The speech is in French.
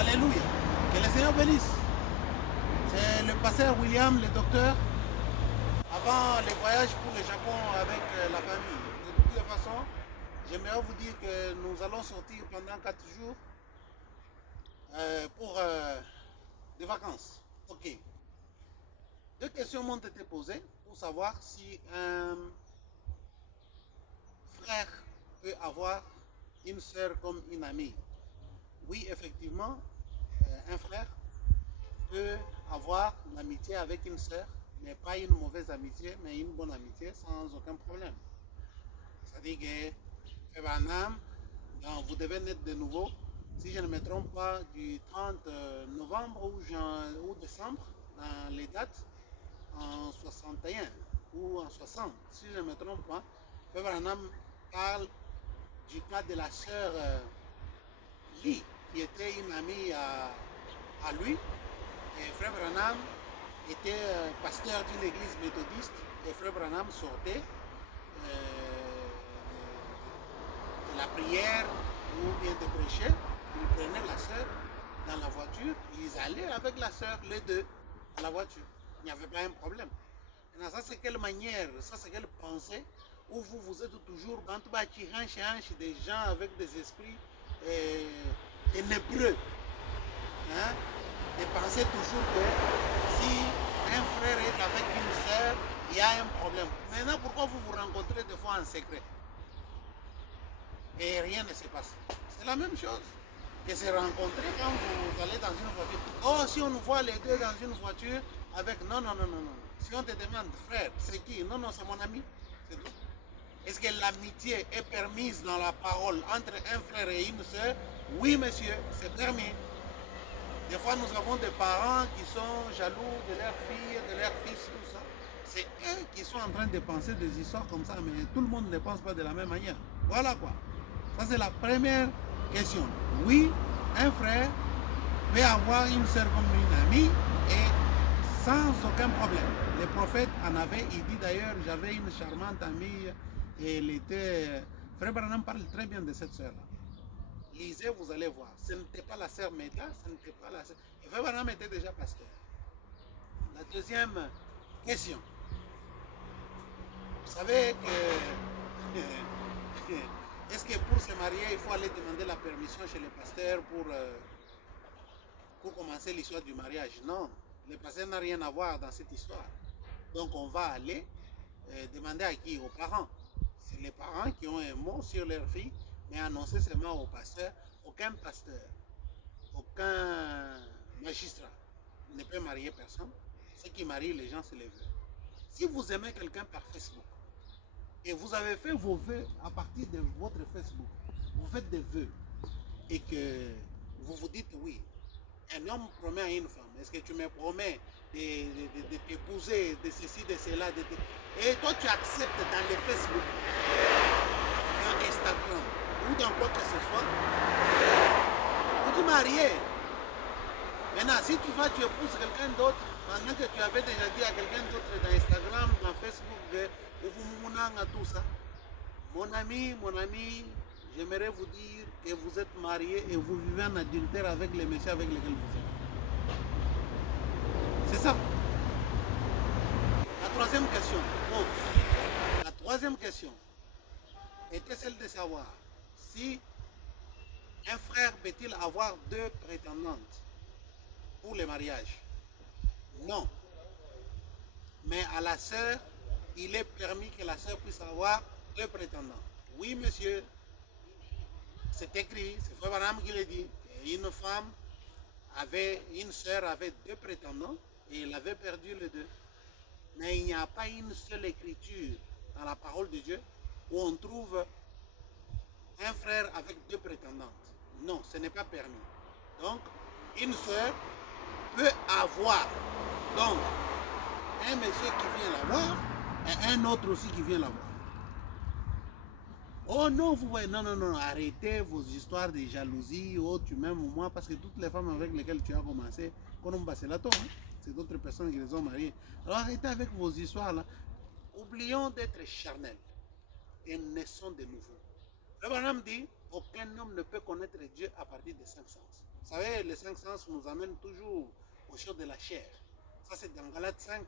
Alléluia. Que le Seigneur bénisse. C'est le pasteur William, le docteur, avant le voyage pour le Japon avec la famille. De toute façon, j'aimerais vous dire que nous allons sortir pendant 4 jours pour des vacances. Ok. Deux questions m'ont été posées pour savoir si un frère peut avoir une sœur comme une amie. Oui, effectivement, un frère peut avoir l'amitié avec une sœur, mais pas une mauvaise amitié, mais une bonne amitié sans aucun problème. C'est-à-dire que Febranam, vous devez naître de nouveau, si je ne me trompe pas, du 30 novembre ou décembre, dans les dates, en 61 ou en 60, si je ne me trompe pas, Febranam parle du cas de la sœur Lee, qui était une amie à lui. Et Frère Branham était pasteur d'une église méthodiste et Frère Branham sortait de la prière ou bien de prêcher. Il prenait la sœur dans la voiture, ils allaient avec la sœur, les deux, à la voiture. Il n'y avait pas un problème. Maintenant, ça c'est quelle manière, ça c'est quelle pensée où vous êtes toujours dans tout des gens avec des esprits ténébreux. Hein? De penser toujours que si un frère est avec une sœur, il y a un problème. Maintenant, pourquoi vous vous rencontrez des fois en secret et rien ne se passe? C'est la même chose que se rencontrer quand vous allez dans une voiture. Oh, si on nous voit les deux dans une voiture avec... Non, non, non, non, non. Si on te demande, frère, c'est qui? Non, non, c'est mon ami. C'est tout. Est-ce que l'amitié est permise dans la parole entre un frère et une sœur? Oui, monsieur, c'est permis. Des fois, nous avons des parents qui sont jaloux de leurs filles, de leurs fils, tout ça. C'est eux qui sont en train de penser des histoires comme ça, mais tout le monde ne pense pas de la même manière. Voilà quoi. Ça, c'est la première question. Oui, un frère peut avoir une sœur comme une amie et sans aucun problème. Le prophète en avait, il dit d'ailleurs, j'avais une charmante amie et elle était... Frère Branham parle très bien de cette sœur-là. Lisez, vous allez voir. Ce n'était pas la sœur Méda, ce n'était pas la sœur. Et Frère Branham était déjà pasteur. La deuxième question. Vous savez que est-ce que pour se marier, il faut aller demander la permission chez le pasteur pour commencer l'histoire du mariage? Non, le pasteur n'a rien à voir dans cette histoire. Donc on va aller demander à qui? Aux parents. C'est les parents qui ont un mot sur leur fille, mais annoncer seulement au pasteur. Aucun pasteur, aucun magistrat ne peut marier personne. Ce qui marie les gens, c'est les vœux. Si vous aimez quelqu'un par Facebook et vous avez fait vos vœux à partir de votre Facebook, vous faites des vœux et que vous vous dites oui, un homme promet à une femme, est-ce que tu me promets de t'épouser, de ceci, de cela, et toi tu acceptes dans les Facebook, dans Instagram ou dans quoi que ce soit, vous te mariez. Maintenant, si tu vas, tu épouses quelqu'un d'autre, pendant que tu avais déjà dit à quelqu'un d'autre dans Instagram, dans Facebook, tout ça, mon ami, j'aimerais vous dire que vous êtes marié et vous vivez en adultère avec les messieurs avec lesquels vous êtes. C'est ça. La troisième question. La troisième question était celle de savoir si un frère peut-il avoir deux prétendantes pour le mariage? Non. Mais à la sœur, il est permis que la sœur puisse avoir deux prétendants. Oui, monsieur, c'est écrit, c'est Frère Branham qui l'a dit. Une femme avait, une sœur avait deux prétendants et elle avait perdu les deux. Mais il n'y a pas une seule écriture dans la parole de Dieu où on trouve un frère avec deux prétendantes. Non, ce n'est pas permis. Donc, une sœur peut avoir donc un monsieur qui vient la voir et un autre aussi qui vient la voir. Oh non, vous voyez, non, non, non, arrêtez vos histoires de jalousie, oh tu m'aimes ou moi, parce que toutes les femmes avec lesquelles tu as commencé, c'est la tombe, c'est d'autres personnes qui les ont mariées. Alors arrêtez avec vos histoires là. Oublions d'être charnels et naissons de nouveau. Le bonhomme dit, aucun homme ne peut connaître Dieu à partir des cinq sens. savez, les cinq sens nous amènent toujours aux choses de la chair. Ça, c'est dans Galates 5,